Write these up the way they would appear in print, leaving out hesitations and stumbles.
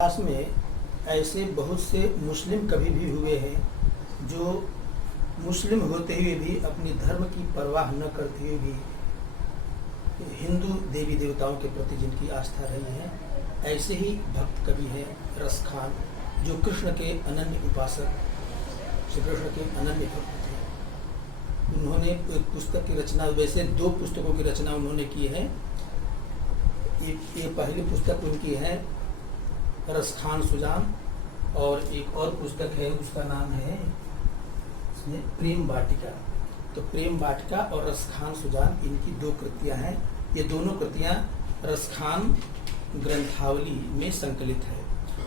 इतिहास में ऐसे बहुत से मुस्लिम कवि भी हुए हैं जो मुस्लिम होते हुए भी अपनी धर्म की परवाह न करते हुए भी हिंदू देवी देवताओं के प्रति जिनकी आस्था रही है। ऐसे ही भक्त कवि हैं रस खान, जो कृष्ण के अनन्य उपासक, श्री कृष्ण के अनन्य भक्त थे। उन्होंने एक पुस्तक की रचना, वैसे 2 पुस्तकों की रचना उन्होंने की है। ये पहली पुस्तक उनकी है रस खान सुजान, और एक और पुस्तक है उसका नाम है प्रेम वाटिका। तो प्रेम वाटिका और रस खान सुजान इनकी 2 कृतियां हैं। ये दोनों कृतियां रस खान ग्रंथावली में संकलित है।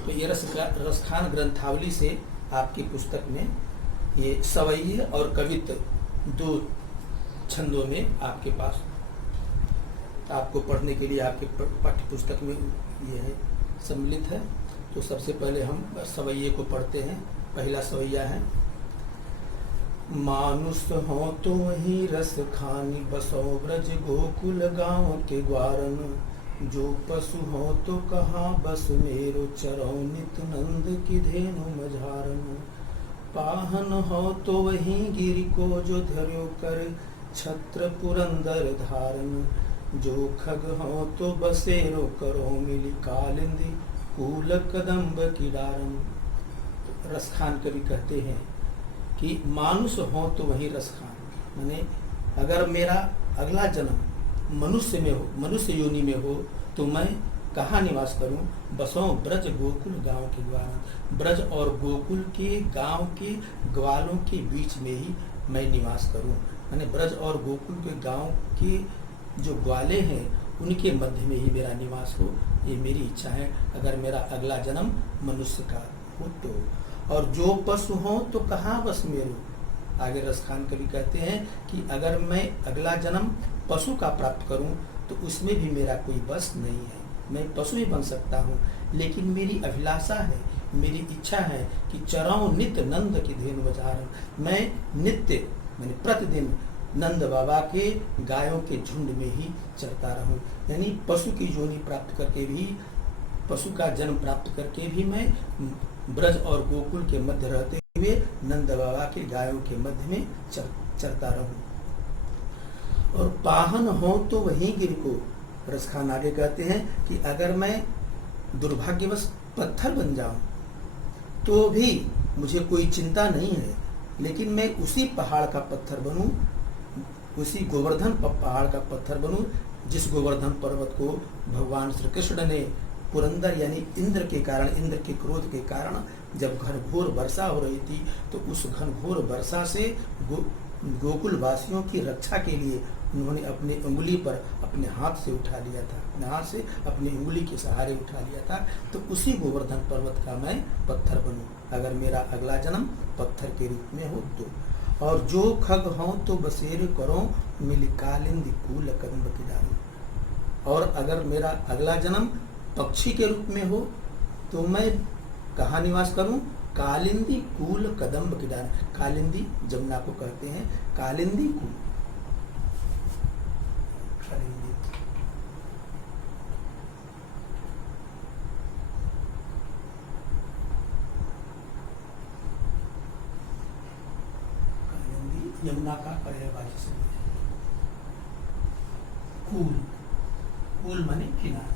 तो ये रस खान ग्रंथावली से आपकी पुस्तक में ये सवैये और कवित्व 2 छंदों में आपके पास आपको पढ़ने के लिए आपके पाठ्य पुस्तक में ये है सम्मिलित है। तो सबसे पहले हम सवैये को पढ़ते हैं। पहला सवैया है। मानुष हो तो वही रस खानी बसो ब्रज गोकुल गाँव के ग्वारन, जो पशु हो तो कहाँ बस मेरो चरो नित नंद की धेनु मझारन, पाहन हो तो वही गिरि को जो धर्यो कर छत्र पुरंदर धारन, जो खग हो तो बसेरो करो मिली कालिंदी कूल कदम्ब की डारन। तो रस खान कवि कहते हैं कि मानुष हो तो वही रस खान, माने अगर मेरा अगला जन्म मनुष्य में हो, मनुष्य योनि में हो, तो मैं कहाँ निवास करूं? बसों ब्रज गोकुल गांव के ग्वाल, ब्रज और गोकुल के गांव के ग्वालों के बीच में ही मैं निवास करूं। माने ब्रज और गोकुल के गांव के जो ग्वाले हैं उनके मध्य में ही मेरा निवास हो, ये मेरी इच्छा है अगर मेरा अगला जन्म मनुष्य का हो तो। और जो पशु हो तो कहाँ बस मेरो। आगे रस खान कवि कहते हैं कि अगर मैं अगला जन्म पशु का प्राप्त करूं तो उसमें भी मेरा कोई बस नहीं है। मैं पशु ही बन सकता हूं, लेकिन मेरी अभिलाषा है, मेरी इच्छा है कि चराऊं नित्य नंद की धेनु बचारन, मैं नित्य मैंने प्रतिदिन नंद बाबा के गायों के झुंड में ही चरता रहूं। यानी पशु की योनि प्राप्त करके भी, पशु का जन्म प्राप्त करके भी मैं ब्रज और गोकुल के मध्य रहते हुए नंद बाबा के गायों के मध्य में चरता रहूं। और पाहन हो तो वहीं गिर को, रस खान आगे कहते हैं कि अगर मैं दुर्भाग्यवश पत्थर बन जाऊं तो भी मुझे कोई चिंता नहीं है, लेकिन मैं उसी पहाड़ का पत्थर बनूं, उसी गोवर्धन पहाड़ का पत्थर बनूं जिस गोवर्धन पर्वत को भगवान श्री कृष्ण ने पुरंदर यानी इंद्र के कारण, इंद्र के क्रोध के कारण जब घनघोर वर्षा हो रही थी तो उस घनघोर वर्षा से गोकुल वासियों की रक्षा के लिए उन्होंने अपने उंगली पर अपने हाथ से उठा लिया था, अपने हाथ से अपनी उंगली के सहारे उठा लिया था। तो उसी गोवर्धन पर्वत का मैं पत्थर बनूं अगर मेरा अगला जन्म पत्थर के रूप में हो तो। और जो खग हो तो बसेरे करो मिली कालिंदी कूल कदम्ब की डाली। और अगर मेरा अगला जन्म पक्षी के रूप में हो तो मैं कहाँ निवास करूं? कालिंदी कूल कदम्ब की डाली। कालिंदी जमुना को कहते हैं, कालिंदी कूल, कालिंदी यमुना का पर्यायवाची शब्द है। कूल, कूल माने किनारा।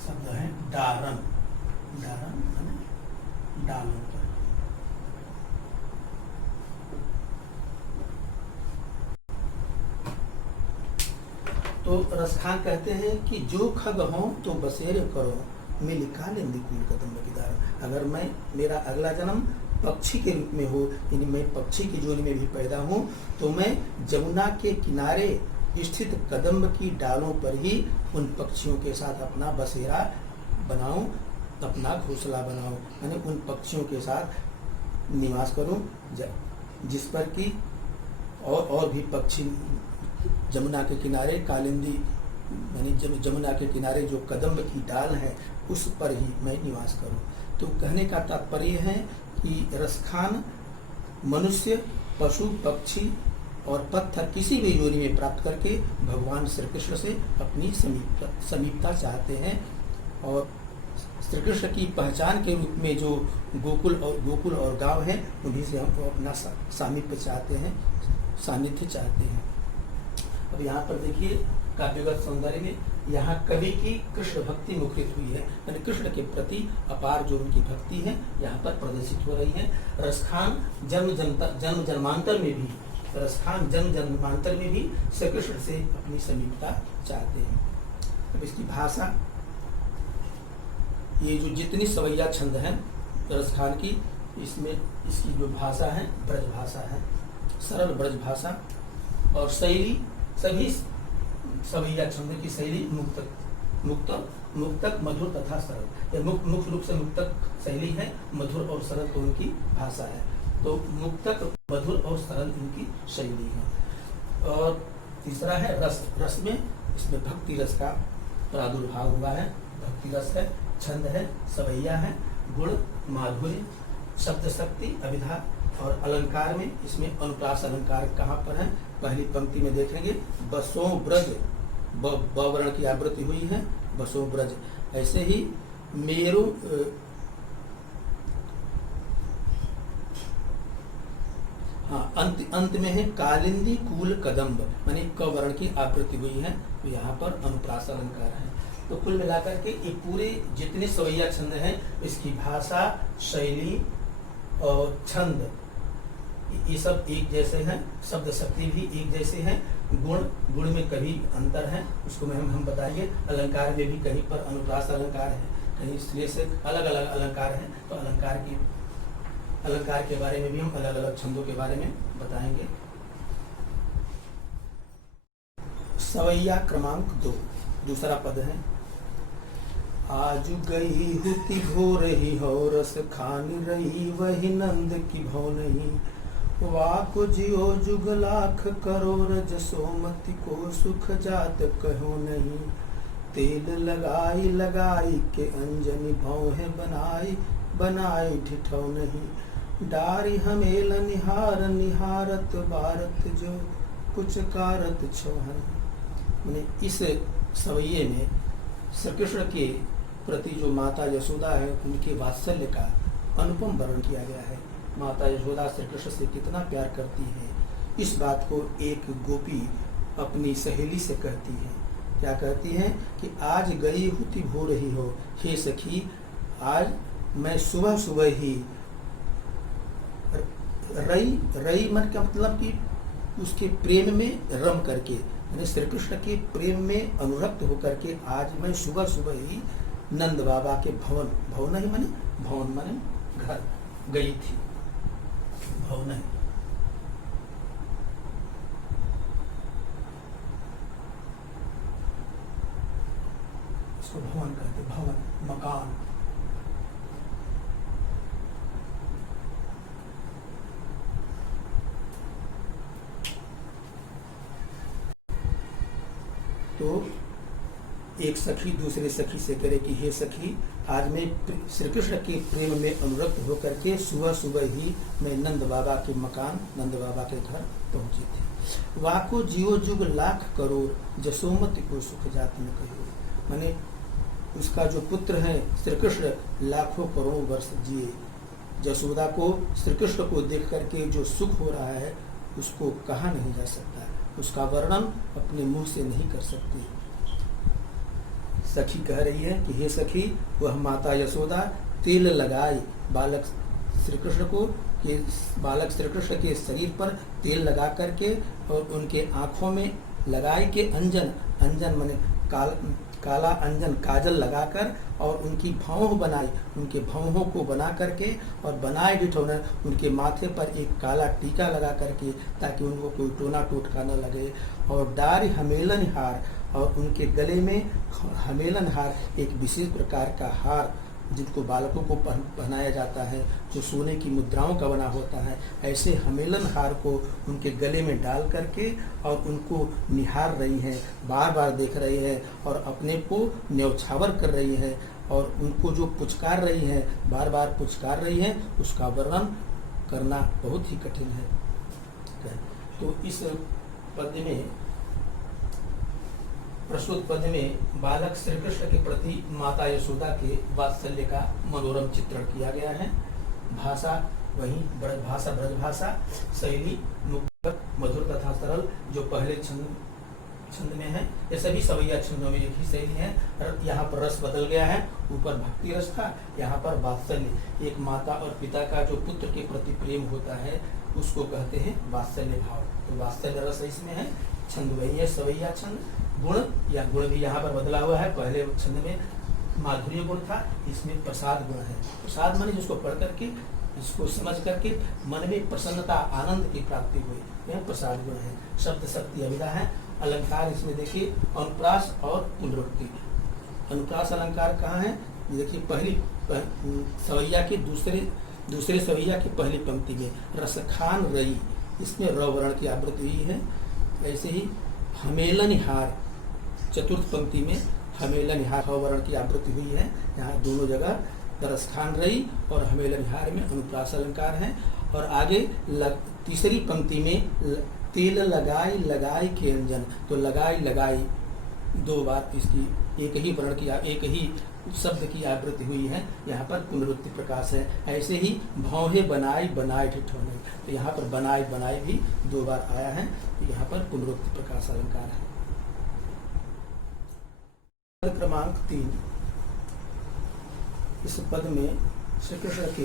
शब्द है डारन, डारन माने डालों पर। तो रस खान कहते हैं कि जो खग हो तो बसेरे करो मिली कालिंदी कूल कदम्ब की डाली। अगर मैं मेरा अगला जन्म पक्षी के रूप में हो, यानी मैं पक्षी की जोनी में भी पैदा हूँ, तो मैं जमुना के किनारे स्थित कदम्ब की डालों पर ही उन पक्षियों के साथ अपना बसेरा बनाऊं, अपना घोंसला बनाऊं, यानी उन पक्षियों के साथ निवास करूं जिस पर कि और भी पक्षी जमुना के किनारे कालिंदी यानी जमुना के किनारे जो कदम्ब की डाल है उस पर ही मैं निवास करूं। तो कहने का तात्पर्य है कि रस खान मनुष्य, पशु, पक्षी और पत्थर किसी भी योनि में प्राप्त करके भगवान श्री कृष्ण से अपनी समीपता चाहते हैं और श्री कृष्ण की पहचान के रूप में जो गोकुल और गांव है उन्हीं से हम अपना सामीप्य चाहते हैं, सानिध्य चाहते हैं। अब यहाँ पर देखिए काव्यगत सौंदर्य में यहाँ कवि की कृष्ण भक्ति मुखरित हुई है, यानी कृष्ण के प्रति अपार जो उनकी भक्ति है यहाँ पर प्रदर्शित हो रही है। रसखान जन्म जन्मांतर में भी श्री कृष्ण से अपनी समीपता चाहते हैं। अब इसकी भाषा, ये जो जितनी सवैया छंद है रसखान की, इसमें इसकी जो भाषा है ब्रज भाषा है, सरल ब्रज भाषा, और शैली सभी सवैया छंद की शैली मुक्तक मधुर तथा सरल। मुख्य रूप से मुक्तक शैली है, मधुर और सरल तो उनकी भाषा है। तो मुक्तक, मधुर और सरल इनकी शैली है। और तीसरा है रस। रस में इसमें भक्ति रस का प्रादुर्भाव हुआ है, भक्ति रस है, छंद है, सवैया है, गुण, माधुर्य, शब्द शक्ति, अभिधा और अलंकार में इसमें अनुप्रास अलंकार कहाँ पर है? पहली पंक्ति में देखेंगे बसों ब्रज, ब वर्ण की आवृत्ति हुई है, बसों ब्रज। ऐसे ही मेरु अंत में है कालिंदी कूल कदम्ब, मानी क वर्ण की आवृत्ति हुई है, तो यहाँ पर अनुप्रास अलंकार है। तो कुल मिलाकर के ये पूरे जितने सवैया छंद हैं इसकी भाषा, शैली और छंद ये सब एक जैसे हैं, शब्द शक्ति भी एक जैसे हैं, गुण में कभी अंतर है उसको में हम बताइए। अलंकार में भी कहीं पर अनुप्रास अलंकार है, कहीं इसलिए से अलग अलग अलंकार हैं। तो अलंकार के बारे में भी हम अलग अलग छंदों के बारे में बताएंगे। सवैया क्रमांक 2 दूसरा पद है। आज गई हुति भो रही हो रस खानी रही वही नंद की भौ नहीं, वाको जियो जुग लाख करोड़ जसोमति को सुख जात कहो नहीं, तेल लगाई लगाई के अंजनी भौ है बनाई बनाई ठिठौ नहीं, डारी हमेल निहार निहारत भारत जो कुछ कारत छोहन। इस सवैये में श्री कृष्ण के प्रति जो माता यशोदा है उनके वात्सल्य का अनुपम वर्णन किया गया है। माता यशोदा श्री कृष्ण से कितना प्यार करती है, इस बात को एक गोपी अपनी सहेली से कहती है। क्या कहती है कि आज गई हुति भो रही हो, हे सखी आज मैं सुबह सुबह ही रई मन का मतलब कि उसके प्रेम में रम करके, यानी श्री कृष्ण के प्रेम में अनुरक्त होकर के आज मैं सुबह सुबह ही नंद बाबा के भवन ही माने घर गई थी। भवन है इसको भवन कहते, भवन मकान। तो एक सखी दूसरे सखी से करे कि हे सखी आज मैं श्री कृष्ण के प्रेम में अनुरक्त होकर के सुबह सुबह ही मैं नंद बाबा के मकान, नंद बाबा के घर पहुंची थी। वाको जियो जुग लाख करोड़ जसोमति को सुख जात न कहो, माने उसका जो पुत्र है श्री कृष्ण लाखों करोड़ों वर्ष जिए। जसोदा को श्री कृष्ण को देख करके जो सुख हो रहा है उसको कहा नहीं जा सकता, उसका वर्णन अपने मुंह से नहीं कर सकती। सखी कह रही है कि हे सखी वह माता यशोदा तेल लगाई बालक श्री कृष्ण को, कि बालक श्री कृष्ण के शरीर पर तेल लगा करके और उनके आँखों में लगाई के अंजन माने काला अंजन काजल लगाकर और उनकी भौं बनाई, उनके भौहों को बना करके और बनाए बिठौना उनके माथे पर एक काला टीका लगा करके ताकि उनको कोई टोना टोटका न लगे, और डारी हमेलन हार और उनके गले में हमेलन हार एक विशेष प्रकार का हार जिनको बालकों को पहनाया जाता है जो सोने की मुद्राओं का बना होता है, ऐसे हमेलन हार को उनके गले में डाल करके और उनको निहार रही हैं, बार बार देख रही है और अपने को न्यौछावर कर रही है और उनको जो पुचकार रही है, बार बार पुचकार रही है, उसका वर्णन करना बहुत ही कठिन है। तो इस पद्य में, प्रस्तुत पद्य में बालक श्री कृष्ण के प्रति माता यशोदा के वात्सल्य का मनोरम चित्रण किया गया है। भाषा वही ब्रज भाषा, शैली मुक्त, मधुर तथा सरल, जो पहले छंद में है। ये सभी सवैया छंदों में एक ही शैली है। यहाँ पर रस बदल गया है, ऊपर भक्ति रस था, यहाँ पर वात्सल्य। एक माता और पिता का जो पुत्र के प्रति प्रेम होता है उसको कहते हैं वात्सल्य भाव। तो वात्सल्य रस इसमें है। छंद वही है, सवैया छंद। गुण या गुण भी यहाँ पर बदला हुआ है। पहले छंद में माधुर्य गुण था, इसमें प्रसाद गुण है। प्रसाद माने जिसको पढ़ करके, इसको समझ करके मन में प्रसन्नता, आनंद की प्राप्ति हुई, यह प्रसाद गुण है। शब्द शक्ति अभिधा है। अलंकार इसमें देखिए अनुप्रास और पुनरुक्ति। अनुप्रास अलंकार कहाँ है? देखिए पहली सवैया की दूसरे सवैया की पहली पंक्ति में रसखान रई, इसमें र वर्ण की आवृत्ति हुई है। ऐसे ही हमेलनिहार, चतुर्थ पंक्ति में हमेलनिहार ह वर्ण की आवृत्ति हुई है। यहाँ दोनों जगह रसखान रई और हमेलनिहार में अनुप्रास अलंकार है। और आगे तीसरी पंक्ति में तेल लगाई लगाई के अंजन, तो लगाई लगाई दो बार इसकी एक ही वर्ण की, एक ही शब्द की आवृत्ति हुई है। यहाँ पर पुनरुक्ति प्रकाश है। ऐसे ही भौहे बनाई बनाए ठिठौने, तो यहाँ पर बनाई बनाई भी दो बार आया है। यहाँ पर पुनरुक्ति प्रकाश अलंकार है। पद क्रमांक 3। इस पद में श्री कृष्ण के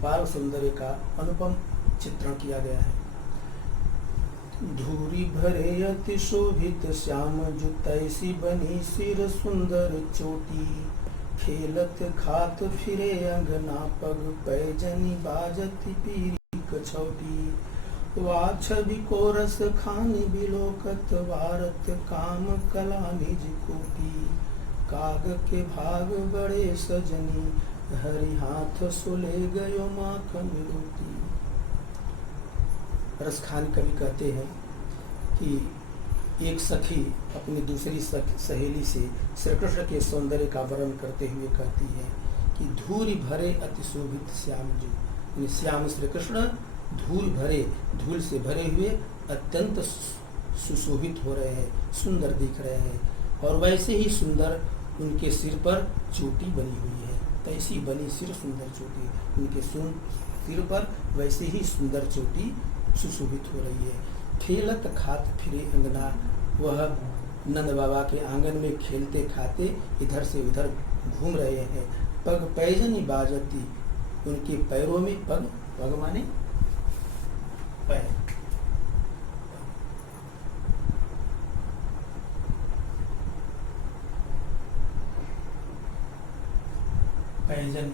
बाल सौंदर्य का अनुपम चित्रण किया गया है। धूरी भरे अति शोभित श्याम जुतैसी बनी सिर सुंदर चोटी, खेलत खात फिरे अंगना पग पैजनी बाजती पीरी कछौटी, वा छवि को रस खानी बिलोकत वारत काम कला निज कोटी, काग के भाग बड़े सजनी हरि हाथ सुले गयो माखन रोटी। रसखान कवि कहते हैं कि एक सखी अपनी दूसरी सहेली से श्री कृष्ण के सौंदर्य का वर्णन करते हुए कहती है कि धूल भरे अति शोभित श्याम जो, श्याम श्री कृष्ण धूल भरे, धूल से भरे हुए अत्यंत सुशोभित हो रहे हैं, सुंदर दिख रहे हैं। और वैसे ही सुंदर उनके सिर पर चोटी बनी हुई है। तैसी बनी सिर सुंदर चोटी, उनके सिर पर वैसे ही सुंदर चोटी सुशोभित हो रही है। खेलत खात फिरे अंगना, वह नंद बाबा के आंगन में खेलते खाते इधर से उधर घूम रहे हैं। पग पैजनी बाजती, उनके पैरों में पग, पग माने पैर, पैजनी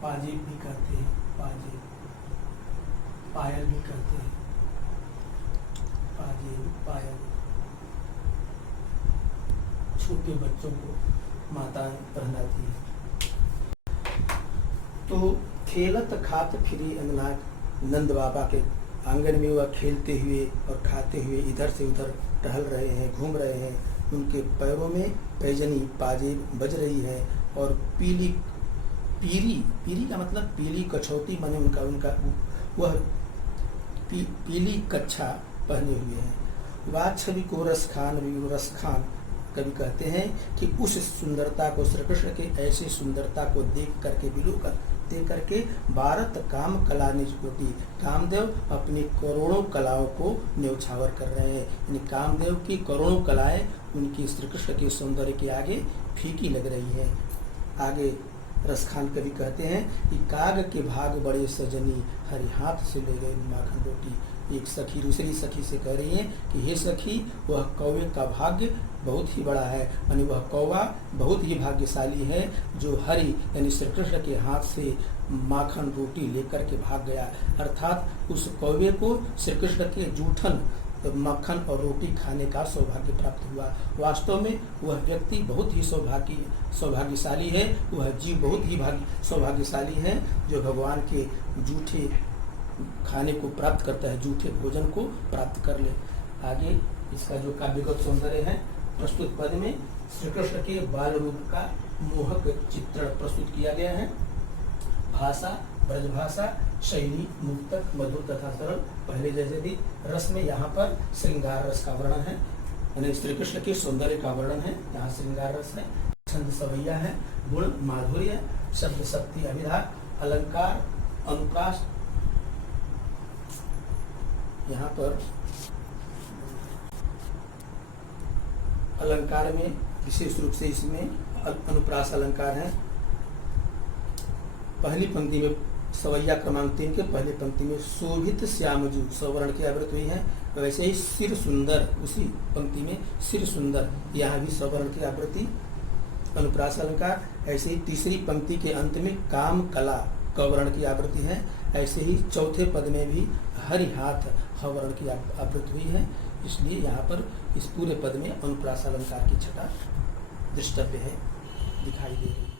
पाजेब भी कहते हैं, पाजेब, पायल भी कहते हैं, पाजेब पायल। छोटे बच्चों को माताएं पहनाती है। तो खेलत खात फिरी अंगना, नंद बाबा के आंगन में वह खेलते हुए और खाते हुए इधर से उधर टहल रहे हैं, घूम रहे हैं। उनके पैरों में पैजनी पाजेब बज रही है और पीली पीली का मतलब पीली कछौती माने उनका वह पीली कच्छा पहने हुए हैं। वाह छवि को रसखान कवि कहते हैं कि उस सुंदरता को, श्री कृष्ण के ऐसी सुंदरता को देख करके भारत काम कला निज कोटि, कामदेव अपनी करोड़ों कलाओं को न्यौछावर कर रहे हैं। इन कामदेव की करोड़ों कलाएं उनकी श्री कृष्ण के सौंदर्य के आगे फीकी लग रही है। आगे रसखान कवि कहते हैं कि काग के भाग बड़े सजनी हरि हाथ से ले गए माखन रोटी। एक सखी दूसरी सखी से कह रही है कि हे सखी, वह कौवे का भाग्य बहुत ही बड़ा है, यानी वह कौवा बहुत ही भाग्यशाली है जो हरि यानी श्री कृष्ण के हाथ से माखन रोटी लेकर के भाग गया। अर्थात उस कौवे को श्री कृष्ण के जूठन मक्खन और रोटी खाने का सौभाग्य प्राप्त हुआ। वास्तव में वह व्यक्ति बहुत ही सौभाग्यशाली है, वह जीव बहुत ही सौभाग्यशाली है जो भगवान के जूठे खाने को प्राप्त करता है, जूठे भोजन को प्राप्त कर ले। आगे इसका जो काव्यगत सौंदर्य है, प्रस्तुत पद में श्री कृष्ण के बाल रूप का मोहक चित्रण प्रस्तुत किया गया है। भाषा ब्रजभाषा, शैली मुक्तक, मधुर तथा सरल, पहले जैसे भी। रस में यहाँ पर श्रृंगार रस का वर्णन है, यानी श्री कृष्ण के सौंदर्य का वर्णन है, यहाँ श्रृंगार रस है। छंद सवैया है, गुण माधुर्य, शब्द शक्ति अभिधा, अलंकार अनुप्रास। यहाँ पर अलंकार में विशेष रूप से इसमें अनुप्रास अलंकार है। पहली पंक्ति में सवैया क्रमांक 3 के पहली पंक्ति में शोभित श्यामजू स्वर्ण की आवृत्ति हुई है। वैसे ही सिर सुंदर, उसी पंक्ति में सिर सुंदर, यहाँ भी स्वर्ण की आवृत्ति अनुप्रास अलंकार। ऐसे ही तीसरी पंक्ति के अंत में काम कला कवर्ण की आवृत्ति है। ऐसे ही चौथे पद में भी हरि हाथ हवर्ण की आवृत्ति हुई है। इसलिए यहाँ पर इस पूरे पद में अनुप्रास अलंकार की छटा दृष्टव्य है, दिखाई दे रही है।